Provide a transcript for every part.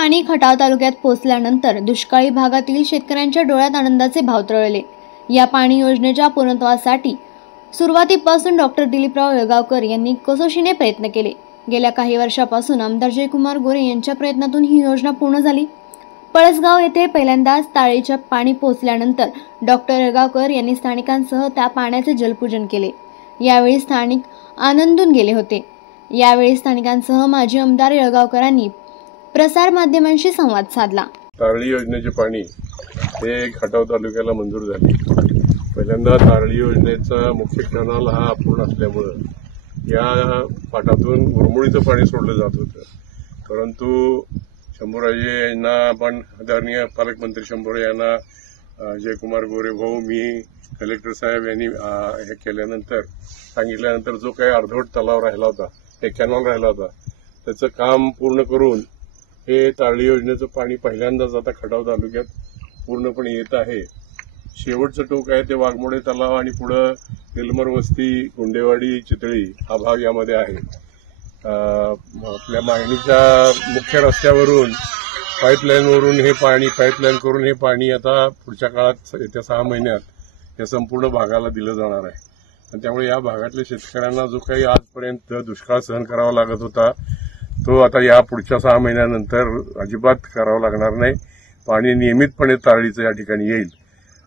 पाणी खटाव तालुक्यात पोहोचल्यानंतर दुष्काळी भागातील शेतकऱ्यांच्या डोळ्यात आनंदाचे भाव तरळले। या पाणी योजनेच्या पूर्णत्वासाठी सुरुवातीपासून डॉक्टर दिलीपराव येळगावकर यांनी कसोशीने प्रयत्न केले। गेल्या काही वर्षापासून आमदार जयकुमार गोरे यांच्या प्रयत्नातून ही योजना पूर्ण झाली। पळसगाव येथे पहिल्यांदाच ताळीचे पाणी पोहोचल्यानंतर डॉक्टर येळगावकर यांनी स्थानिकांसह त्या पाण्याचे जलपूजन केले। यावेळी स्थानिक आनंदून गेले होते। यावेळी स्थानिकांसह माजी आमदार येळगावकरांनी प्रसार माध्यमांशी संवाद साधला। तारळी योजनेचे पाणी हे खटाव तालुक्याला मंजूर झाले। पहिल्यांदा तारळी योजनेचा मुख्य कॅनल हा अपूर्ण असल्यामुळे या पाटातून मुरमुळीचं पाणी सोडलं जात होतं, परंतु शंभूराजे यांना पण आदरणीय पालकमंत्री शंभूराजे यांना जयकुमार गोरे भाऊ मी कलेक्टर साहेब यांनी हे केल्यानंतर सांगितल्यानंतर जो काही अर्धवट तलाव राहिला होता, एक कॅनॉल राहिला होता, त्याचं काम पूर्ण करून हे तारळी योजनेचं पाणी पहिल्यांदाच आता खटाव तालुक्यात पूर्णपणे येत आहे। शेवटचं टोक आहे ते वाघमोडे तलाव आणि पुढं निलमर वस्ती, गुंडेवाडी, चितळी हा भाग यामध्ये आहे। आपल्या मागणीच्या मुख्य रस्त्यावरून पाईपलाईनवरून हे पाणी पाईपलाईन करून हे पाणी आता पुढच्या काळात येत्या 6 महिन्यात या संपूर्ण भागाला दिलं जाणार आहे। आणि त्यामुळे या भागातल्या शेतकऱ्यांना जो काही आजपर्यंत दुष्काळ सहन करावा लागत होता तो आता या पुढच्या 6 महिन्यानंतर अजिबात करावा लागणार नाही। पाणी नियमितपणे तारळीचं या ठिकाणी येईल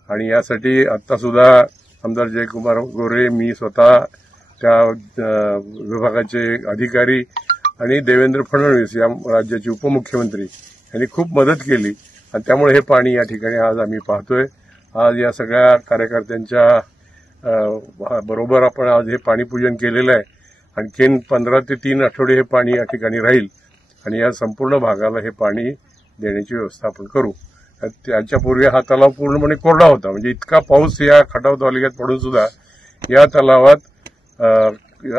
आणि यासाठी आता सुद्धा आमदार जयकुमार गोरे, मी स्वतः त्या विभागाचे अधिकारी आणि देवेंद्र फडणवीस या राज्याचे उपमुख्यमंत्री यांनी खूप मदत केली आणि त्यामुळे हे पाणी या ठिकाणी आज आम्ही पाहतोय। आज या सगळ्या कार्यकर्त्यांच्या बरोबर आपण आज हे पाणी पूजन केलेलं आहे। आणखीन 15 ते 3 आठवडे हे पाणी या ठिकाणी राहील आणि या संपूर्ण भागाला हे पाणी देण्याची व्यवस्था आपण करू। त्याच्यापूर्वी हा तलाव पूर्णपणे कोरडा होता, म्हणजे इतका पाऊस या खटाव तालुक्यात पडून सुद्धा या तलावात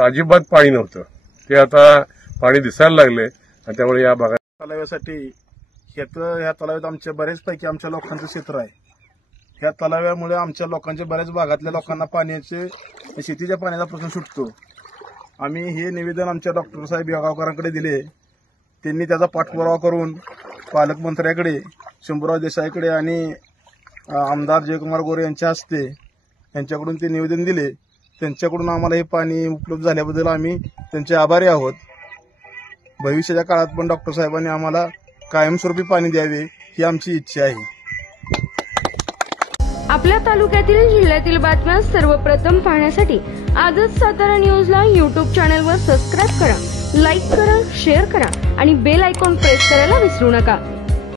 अजिबात पाणी नव्हतं। ते आता पाणी दिसायला लागले आणि त्यामुळे या भागात तलाव्यासाठी ह्या तलाव्यात आमच्या बरेचपैकी आमच्या लोकांचं क्षेत्र आहे। ह्या तलाव्यामुळे आमच्या लोकांच्या बऱ्याच भागातल्या लोकांना पाण्याचे शेतीच्या पाण्याचा प्रश्न सुटतो। आम्ही हे निवेदन आमच्या डॉक्टर साहेब येळगावकरांकडे दिले। त्यांनी त्याचा पाठपुरावा करून पालकमंत्र्याकडे, शंभूराव देसाईकडे आणि आमदार जयकुमार गोरे यांच्या हस्ते यांच्याकडून ते निवेदन दिले। त्यांच्याकडून आम्हाला हे पाणी उपलब्ध झाल्याबद्दल आम्ही त्यांचे आभारी आहोत। भविष्याच्या काळात पण डॉक्टर साहेबांनी आम्हाला कायमस्वरूपी पाणी द्यावे ही आमची इच्छा आहे। आपल्या तालुक्यातील जिल्ह्यातील बातम्या सर्वप्रथम पाहण्यासाठी आजच सातारा न्यूजला YouTube चॅनलवर सबस्क्राईब करा, लाईक करा, शेअर करा आणि बेल आयकॉन प्रेस करायला विसरू नका।